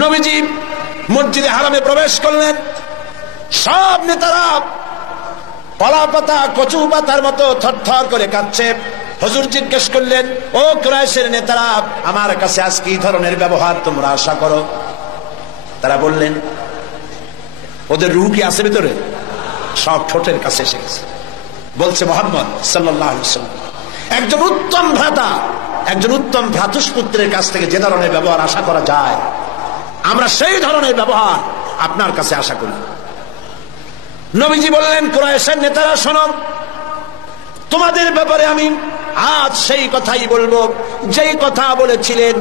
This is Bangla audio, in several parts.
নবীজি মসজিদে হারামে প্রবেশ করলেন। সব নেতারা কলা পাতা কচু পাতার মতো থরথর করে কাঁদছে। হুজুর জিজ্ঞেস করলেন, ও কুরাইশের নেতারা, আমার কাছে আজ কি ধরনের ব্যবহার তোমরা আশা করো? তারা বললেন, ওদের রূহ কি আছে ভিতরে? সব ঠোঁটের কাছে এসে গেছে। বলছে মুহাম্মদ সাল্লাল্লাহু আলাইহি ওয়াসাল্লাম, একজন উত্তম ভ্রাতা, একজন উত্তম ভ্রাতুষ্পুত্রের কাছ থেকে যে ধরনের ব্যবহার আশা করা যায়, আমরা সেই ধরনের ব্যবহার আপনার কাছে আশা করি। নবীজি বললেন, কুরাইশের নেতারা শোনো, তোমাদের ব্যাপারে আমি আজ সেই কথাই বলবো যেই কথা বলেছিলেন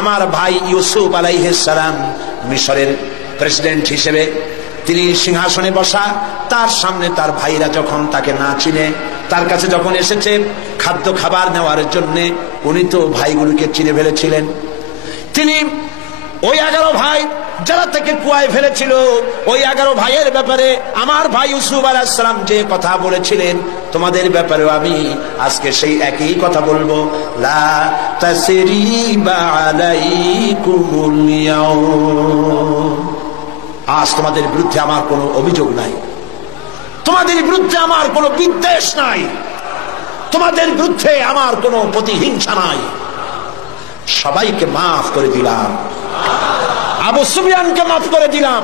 আমার ভাই ইউসুফ আলাইহিস সালাম মিশরের প্রেসিডেন্ট হিসেবে। তিনি সিংহাসনে বসা, তার সামনে তার ভাইরা যখন তাকে না চিনে, তার কাছে যখন এসেছে খাদ্য খাবার নেওয়ার জন্য, উনি তো ভাইগুলোকে চিনে ফেলেছিলেন। তিনি ওই 11 ভাই যারা তাকে কুয়ায় ফেলেছিল, ওই 11 ভাইয়ের ব্যাপারে আমার ভাই ইউসুফ আলাইহিস সালাম যে কথা বলেছিলেন, তোমাদের ব্যাপারেও আমি আজকে সেই একই কথা বলবো। লা তাসরিবা আলাইকুমুল ইয়াউম, আজ তোমাদের বিরুদ্ধে আমার কোনো অভিযোগ নাই, তোমাদের বিরুদ্ধে আমার কোনো বিদ্বেষ নাই, তোমাদের বিরুদ্ধে আমার কোনো প্রতিহিংসা নাই, সবাইকে মাফ করে দিলাম। আবু সুফিয়ানকে মাফ করে দিলাম,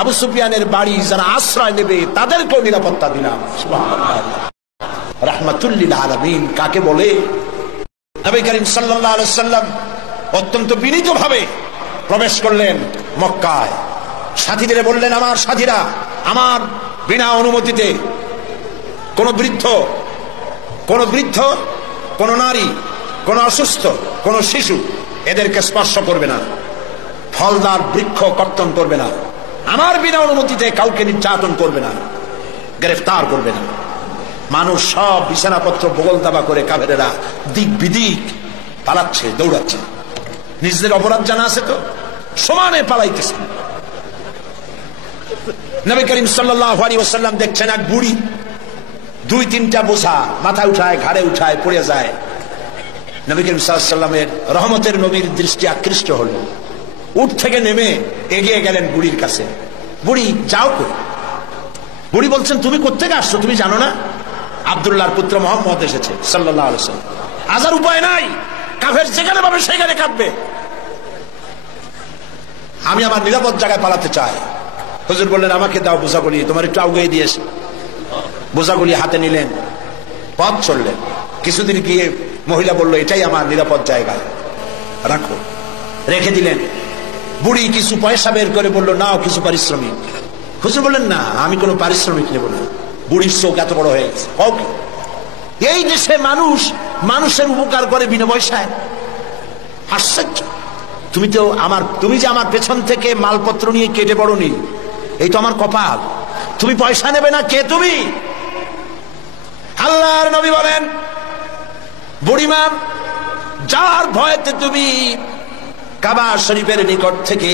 আবু সুফিয়ানের বাড়ি যারা আশ্রয় নেবে তাদেরকেও নিরাপত্তা দিলাম। সুবহানাল্লাহ। রাহমাতুল লিল আলামিন কাকে বলে? নবী করিম সাল্লাল্লাহু আলাইহি ওয়াসাল্লাম অত্যন্ত বিনীতভাবে প্রবেশ করলেন মক্কায়। সাথীদের বললেন, আমার সাথীরা, আমার বিনা অনুমতিতে কোন বৃদ্ধ, কোন নারী, কোন অসুস্থ, কোন শিশু এদেরকে স্পর্শ করবে না, ফলদার বৃক্ষ কর্তন করবে না, আমার বিনা অনুমতিতে কাউকে নির্যাতন করবে না, গ্রেফতার করবে না। মানুষ সব বিছানাপত্র বগল দাবা করে কাফেরেরা দিক বিদিক পালাচ্ছে, দৌড়াচ্ছে। নিজেদের অপরাধ জানা আছে তো সমানে পালাইতেছে। নবী করিম সাল্লাল্লাহু আলাইহি ওয়াসাল্লাম দেখছেন এক বুড়ি 2-3টা বোঝা মাথায় উঠায়, ঘাড়ে উঠায়, পড়ে যায়। নবী করিম সাল্লাল্লাহু আলাইহি ওয়াসাল্লামের রহমতের নবীর দৃষ্টি আকৃষ্ট হল। উঠ থেকে নেমে এগিয়ে গেলেন বুড়ির কাছে। বুড়ি, যাও কই? বুড়ি বলছেন, তুমি কোত্থেকে আসছো? তুমি জানো না আব্দুল্লাহর পুত্র মুহাম্মদ এসেছে সাল্লাল্লাহু আলাইহি ওয়াসাল্লাম। আজার উপায় নাই, কাফের যেখানে পাবে সেখানে কাটবে। আমি আমার নিরাপদ জায়গায় পালাতে চাই। হুজুর বললেন, আমাকে দাও বোঝাগুলি, তোমার একটু আউগিয়ে দিয়েছে। বোঝাগুলি হাতে নিলেন, পথ চললেন। কিছুদিন গিয়ে মহিলা বলল, এটাই আমার নিরাপদ জায়গা, রাখো। রেখে দিলেন। বুড়ি কিছু পয়সা বের করে বলল, নাও কিছু পারিশ্রমিক। হুজুর বললেন, না, আমি কোনো পারিশ্রমিক নেব না। বুড়ির চোখ এত বড় হয়ে গেছে। এই দেশে মানুষ মানুষের উপকার করে বিনা পয়সায়? আশ্চর্য। তুমি যে আমার পেছন থেকে মালপত্র নিয়ে কেটে পড়নি, এই তো আমার কপাল। তুমি পয়সা নেবে না, কে তুমি? আল্লাহর নবী বলেন, বুড়িমা, যার ভয়তে তুমি কাবা শরীফের নিকট থেকে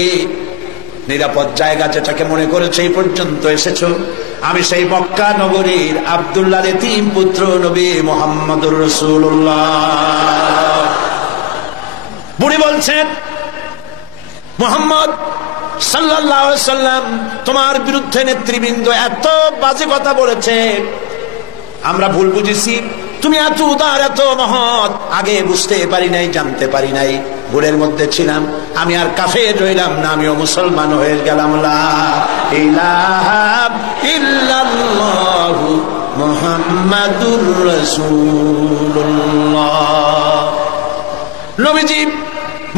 নিরাপদ জায়গা যেটাকে মনে করেছে এই পর্যন্ত এসেছো, আমি সেই মক্কা নগরীর আব্দুল্লাহর এতিম পুত্র নবী মুহাম্মদুর রাসূলুল্লাহ। বুড়ি বলছেন, মুহাম্মদ সাল্লাল্লাহু আলাইহি ওয়াসাল্লাম তোমার বিরুদ্ধে নেতৃবৃন্দ এত বাজে কথা বলেছে, আমরা ভুল বুঝেছি। তুমি এত উদার, এত মহৎ, আগে বুঝতে পারি নাই, জানতে পারি নাই, ভুলের মধ্যে ছিলাম। আমি আর কাফের রইলাম না, আমিও মুসলমান হয়ে গেলাম। লা ইলাহা ইল্লাল্লাহু মুহাম্মাদুর রাসূলুল্লাহ। নবীজি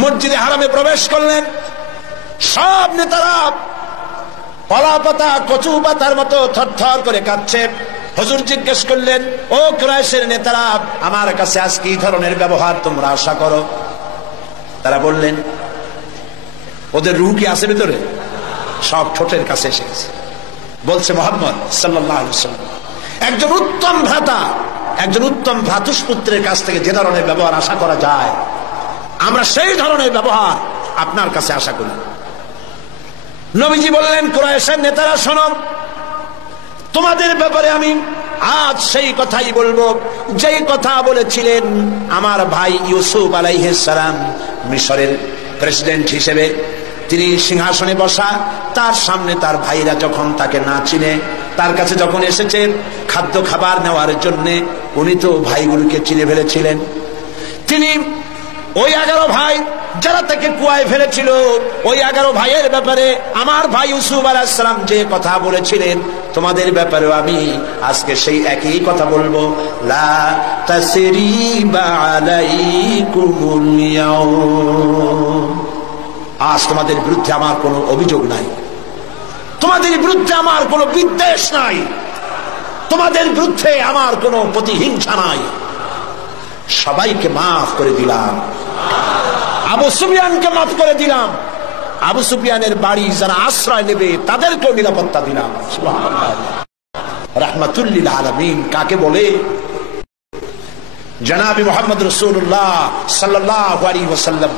মসজিদে হারামে প্রবেশ করলেন। সব নেতারা কলা পাতা কচু পাতার মতো থরথর করে কাঁদছে। হুজুর জিজ্ঞেস করলেন, ও কুরাইশের নেতারা, আমার কাছে আজ কি ধরনের ব্যবহার তোমরা আশা করো? তারা বললেন, ওদের রূহ কি আছে ভিতরে? সব ঠোঁটের কাছে এসে গেছে। বলছে মুহাম্মদ সাল্লাল্লাহু আলাইহি ওয়াসাল্লাম, একজন উত্তম ভ্রাতা, একজন উত্তম ভ্রাতুষ্পুত্রের কাছ থেকে যে ধরনের ব্যবহার আশা করা যায়, আমরা সেই ধরনের ব্যবহার আপনার কাছে আশা করি। নবীজি বললেন, কুরাইশের নেতারা শোনো, তোমাদের ব্যাপারে আমি আজ সেই কথাই বলবো যেই কথা বলেছিলেন আমার ভাই ইউসুফ আলাইহিস সালাম মিশরের প্রেসিডেন্ট হিসেবে। তিনি সিংহাসনে বসা, তার সামনে তার ভাইরা যখন তাকে না চিনে তার কাছে যখন এসেছে খাদ্য খাবার নেওয়ার জন্য, উনি তো ভাইগুলোকে চিনে ফেলেছিলেন। তিনি ওই 11 ভাই যারা তাকে কুয়ায় ফেলেছিল, ওই 11 ভাইয়ের ব্যাপারে আমার ভাই ইউসুফ আলাইহিস সালাম যে কথা বলেছিলেন, তোমাদের ব্যাপারেও আমি আজকে সেই একই কথা বলবো। লা তাসরিবা আলাইকুমুল ইয়াউম, আজ তোমাদের বিরুদ্ধে আমার কোনো অভিযোগ নাই, তোমাদের বিরুদ্ধে আমার কোনো বিদ্বেষ নাই, তোমাদের বিরুদ্ধে আমার কোনো প্রতিহিংসা নাই, সবাইকে মাফ করে দিলাম। আবু সুফিয়ানকে মাফ করে দিলাম, আবু সুফিয়ানের বাড়ি যারা আশ্রয় নেবে তাদেরকেও নিরাপত্তা দিলাম। সুবহানাল্লাহ। রাহমাতুল লিল আলামিন কাকে বলে? জনাবে মুহাম্মদ রাসূলুল্লাহ সাল্লাল্লাহু আলাইহি ওয়াসাল্লাম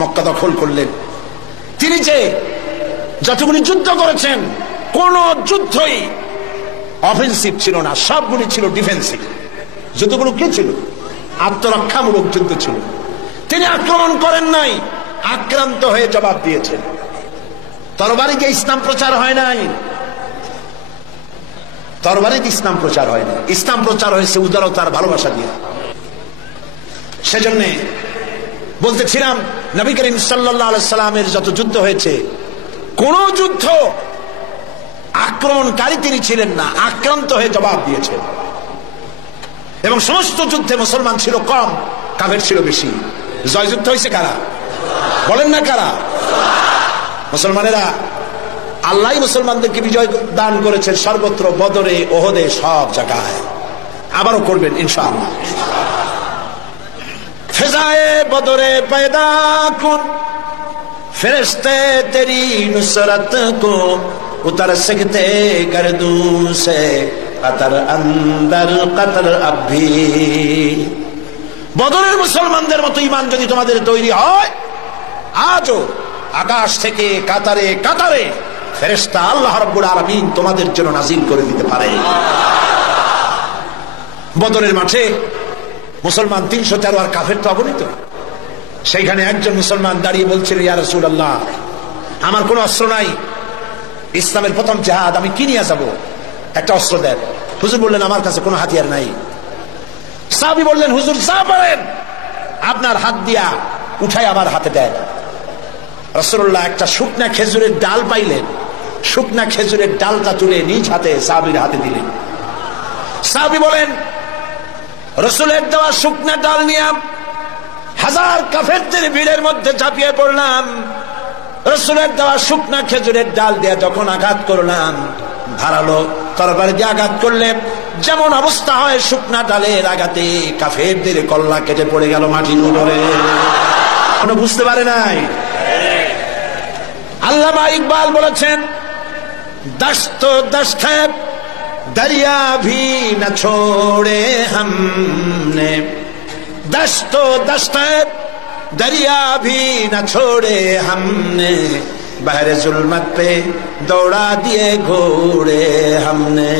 মক্কা দখল করলেন। তিনি যে যতগুলি যুদ্ধ করেছেন, কোন যুদ্ধই অফেন্সিভ ছিল না, সবগুলি ছিল ডিফেন্সিভ। যুদ্ধগুলো কি ছিল? আত্মরক্ষামূলক যুদ্ধ ছিল। তিনি আক্রমণ করেন নাই, আক্রান্ত হয়ে জবাব দিয়েছেন। তরবারি দিয়ে ইসলাম প্রচার হয় নাই, তরবারিতে ইসলাম প্রচার হয় না, ইসলাম প্রচার হয়েছে উদারতার ভালোবাসা দিয়ে। সেজন্য বলতেছিলাম, নবী করিম সাল্লাল্লাহু আলাইহি সাল্লামের যত যুদ্ধ হয়েছে, কোন যুদ্ধ আক্রমণকারী তিনি ছিলেন না, আক্রান্ত হয়ে জবাব দিয়েছেন। এবং সমস্ত যুদ্ধে মুসলমান ছিল কম, কাফের ছিল বেশি। জয়যুদ্ধ হয়েছে কারা? বলেন না কারা? মুসলমানেরা। আল্লাহ মুসলমানদেরকে বিজয় দান করেছেন সর্বত্র, বদরে, ওহদে, সব জায়গায়। আবারও করবেন ইনশাআল্লাহ। ফিজায়ে বদরে पैदा कुन फरिश्ते तेरी नुसरत को उतर सकते गर्दों से कतर अंदर कतर अब भी। বদরের মুসলমানদের মতো ঈমান যদি তোমাদের তৈরি হয়, আজও আকাশ থেকে কাতারে কাতারে ফেরেশতা আল্লাহ রাব্বুল আলামিন তোমাদের জন্য নাজিল করে দিতে পারে। বদরের মাঠে মুসলমান 313 আর কাফের তো অগণিত। সেইখানে একজন মুসলমান দাঁড়িয়ে বলছিল, ইয়া রাসূলুল্লাহ, আমার কোনো অস্ত্র নাই, ইসলামের প্রথম জিহাদ আমি কি নিয়ে যাব, একটা অস্ত্র দেন। হুজুর বললেন, আমার কাছে কোনো হাতিয়ার নাই। সাহাবী বললেন, হুজুর যা পারেন আপনার হাত দিয়া উঠাই আমার হাতে দেন। রাসূলুল্লাহ একটা শুকনা খেজুরের ডাল পাইলেন, শুকনা খেজুরের ডালটা তুলে নিজ হাতে সাহাবীর হাতে দিলেন। সাহাবী বলেন, রাসূলের দেওয়া শুকনা ডাল নিয়ে হাজার কাফেরদের ভিড়ের মধ্যে ঝাঁপিয়ে পড়লাম। রাসূলের দেওয়া শুকনা খেজুরের ডাল দিয়ে যখন আঘাত করলাম, ধারালো তরবারি দিয়ে আঘাত করলে যেমন অবস্থা হয়, শুকনা ডালের আঘাতে কাফেরদের কল্লা কেটে পড়ে গেল মাটির উপরে। কোনো বুঝতে পারে নাই। আল্লামা ইকবাল বলেছেন, দশত দশত दरिया भी न छोड़े हमने, दश्त दश्त दरिया भी न छोड़े हमने, बहरे जुल्मत पे दौड़ा दिए घोड़े हमने।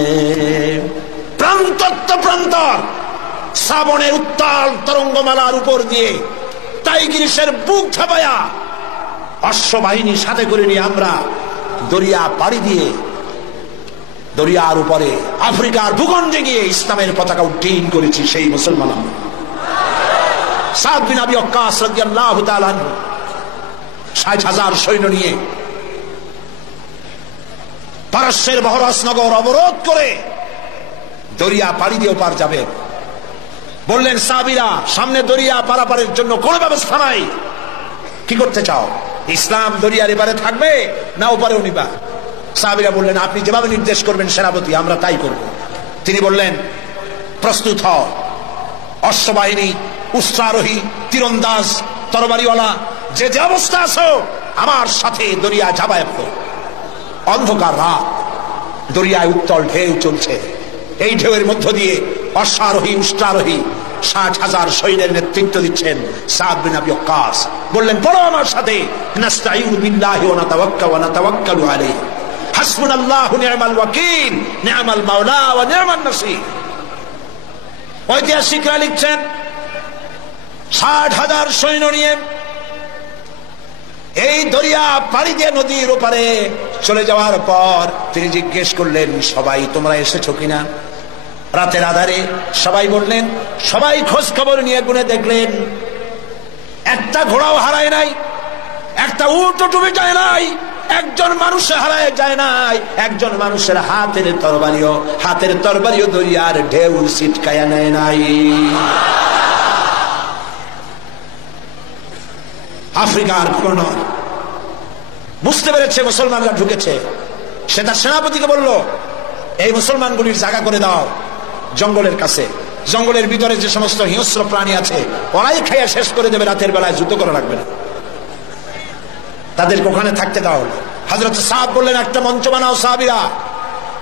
প্রান্তত্ব প্রান্তর শ্রাবণের উত্তাল তরঙ্গমালার উপর দিয়ে টাইগ্রিসের বুক ছাপায়া অশ্ববাহিনী সাথে করে নিয়ে আমরা দরিয়া পাড়ি দিয়ে দরিয়ার উপরে আফ্রিকার ভূখণ্ডে গিয়ে ইসলামের পতাকা উড্ডীন করেছি। সেই মুসলমান আমরা। সাদ বিন আবি ওয়াক্কাস রাদিয়াল্লাহু তাআলা 60,000 সৈন্য নিয়ে পারস্যের বহরাস নগর অবরোধ করে দরিয়া পাড়ি দিয়ে পার যাবে। বললেন সাহাবীরা, সামনে দরিয়া পারাপারের জন্য কোনো ব্যবস্থা নাই, কি করতে চাও? ইসলাম দরিয়ার এপারে থাকবে না ওপারেও নিবা? সাহাবীরা বললেন, আপনি যেভাবে নির্দেশ করবেন সেনাপতি, আমরা তাই করব। তিনি বললেন, প্রস্তুত হও, অশ্ববাহিনী, উস্ত্রারোহী, তীরন্দাজ, তরবারিওয়ালা, যে যে অবস্থা আছো আমার সাথে দরিয়া ঝাঁপায় পড়ো। অন্ধকার রাত, দরিয়ায় উত্তল ঢেউ চলছে। এই ঢেউয়ের মধ্য দিয়ে অশ্বারোহী, উস্ত্রারোহী 60,000 সৈন্যের নেতৃত্ব দিচ্ছেন সাদ বিন আবি ওয়াক্কাস। বললেন, পড়ো আমার সাথে, নাস্তাঈনু বিল্লাহি ওয়া নাতাওয়াক্কালু আলাইহি, হাসবুনাল্লাহু নি'মাল ওয়াকিল, নি'মাল মাওলা ওয়া নি'মান নাসীর। ঐতিহাসিকরা লিখছেন, 60,000 সৈন্য নিয়ে এই দরিয়া পাড়ি দিয়ে নদীর ওপারে চলে যাওয়ার পর তিনি জিজ্ঞেস করলেন, সবাই তোমরা এসেছো কিনা? রাতের আধারে সবাই বললেন। সবাই খোঁজ খবর নিয়ে গুনে দেখলেন একটা ঘোড়াও হারায় নাই, একটা উটও ডুবে যায় নাই, একজন মানুষ হারায় যায় নাই, একজন মানুষের হাতের তরবারিও দরিয়ার ঢেউ ছিটকায়া নেয় নাই। আফ্রিকার কোন বুঝতে পেরেছে মুসলমানরা ঢুকেছে, সে তার সেনাপতিকে বলল, এই মুসলমানগুলির জায়গা করে দাও জঙ্গলের কাছে। জঙ্গলের ভিতরে যে সমস্ত হিংস্র প্রাণী আছে ওরাই খাইয়া শেষ করে দেবে, রাতের বেলায় যুদ্ধ করা লাগবে না, তাদেরকে ওখানে থাকতে দাও। হযরত সাদ বললেন, একটা মঞ্চ বানাও সাহাবীরা।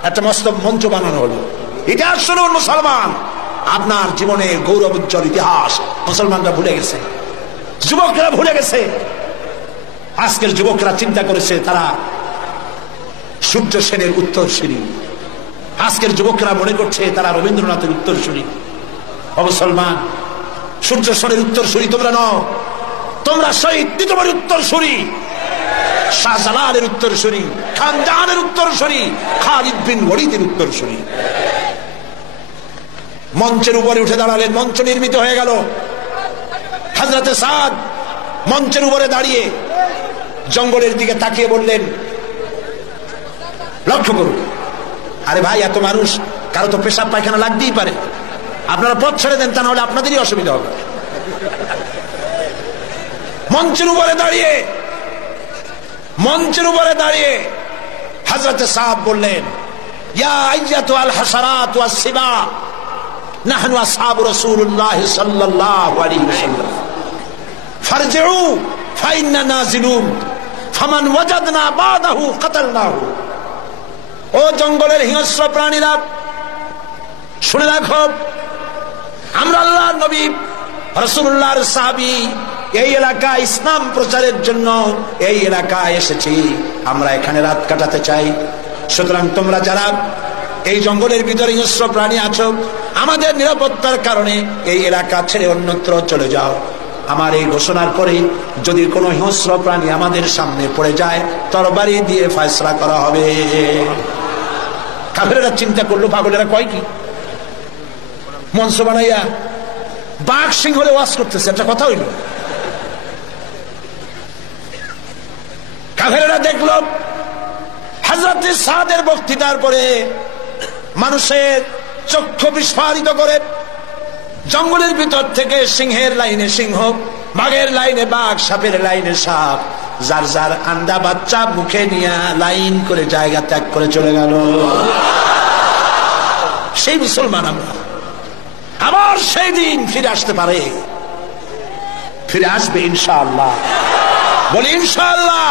একটা মস্ত মঞ্চ বানানো হলো। ইতিহাস শুনুন মুসলমান, আপনার জীবনের গৌরব উজ্জ্বল ইতিহাস মুসলমানরা ভুলে গেছে, যুবকরা ভুলে গেছে। আজকের যুবকরা চিন্তা করেছে তারা সূর্য সেনের উত্তরসূরি, আজকের যুবকরা মনে করছে তারা রবীন্দ্রনাথের উত্তরসূরি। ও মুসলমান, সূর্য সেনের উত্তরসূরি তোমরা নও, তোমরা শহীদ তীতমণির উত্তরসূরি, শাহজালালের উত্তরসূরি, খান জাহানের উত্তরসূরি, খালিদ বিন ওয়ালিদের উত্তরসূরি। মঞ্চের উপরে উঠে দাঁড়ালেন, মঞ্চ নির্মিত হয়ে গেল। হযরতে সাদ মঞ্চের উপরে দাঁড়িয়ে জঙ্গলের দিকে তাকিয়ে বললেন, লক্ষ্য করুন, আরে ভাই এত মানুষ, কারো তো পেশাব পায়খানা লাগতেই পারে, আপনারা পথ ছেড়ে দেন, তা নাহলে আপনাদেরই অসুবিধা হবে। মঞ্চের উপরে দাঁড়িয়ে হযরতে সাদ বললেন, ইয়া আইয়াতুল হাসারাত ওয়াস সিবা নাহনু আসহাবু রাসূলুল্লাহ সাল্লাল্লাহু আলাইহি ওয়াসাল্লাম ফারজিউ ফাইন্না নাজিলুন ফামান ওয়াজাদনা বাদাহু কাতালনাহু। ও জঙ্গলের হিংস্র প্রাণীরা, শুনে রাখো, আমরা আল্লাহর নবী রাসূলুল্লাহর সাহাবী, এই এলাকায় ইসলাম প্রচারের জন্য এই এলাকায় এসেছি, আমরা এখানে রাত কাটাতে চাই। সুতরাং তোমরা যারা এই জঙ্গলের ভিতরে হিংস্র প্রাণী আছো, আমাদের নিরাপত্তার কারণে এই এলাকা ছেড়ে অন্যত্র চলে যাও। আমার এই ঘোষণার পরে যদি কোনো হিংস্র প্রাণী আমাদের সামনে পড়ে যায়, তরবারি দিয়ে ফয়সালা করা হবে। কাফেরেরা চিন্তা করলো, পাগলেরা কয় কি, মঞ্চ বানাইয়া বাঘ সিংহলে ওয়াজ করতেছে, একটা কথা হইল। কাফেরেরা দেখলো হযরত সাদের বক্তৃতার পরে মানুষের চক্ষু বিস্ফারিত করে জঙ্গলের ভিতর থেকে সিংহের লাইনে সিংহ, বাঘের লাইনে বাঘ, সাপের লাইনে সাপ, যার যার আন্ডা বাচ্চা মুখে নিয়ে লাইন করে জায়গা ত্যাগ করে চলে গেল। সেই মুসলমান আমরা, আবার সেই দিন ফিরে আসতে পারে, ফিরে আসবে ইনশাআল্লাহ, বলি ইনশাআল্লাহ।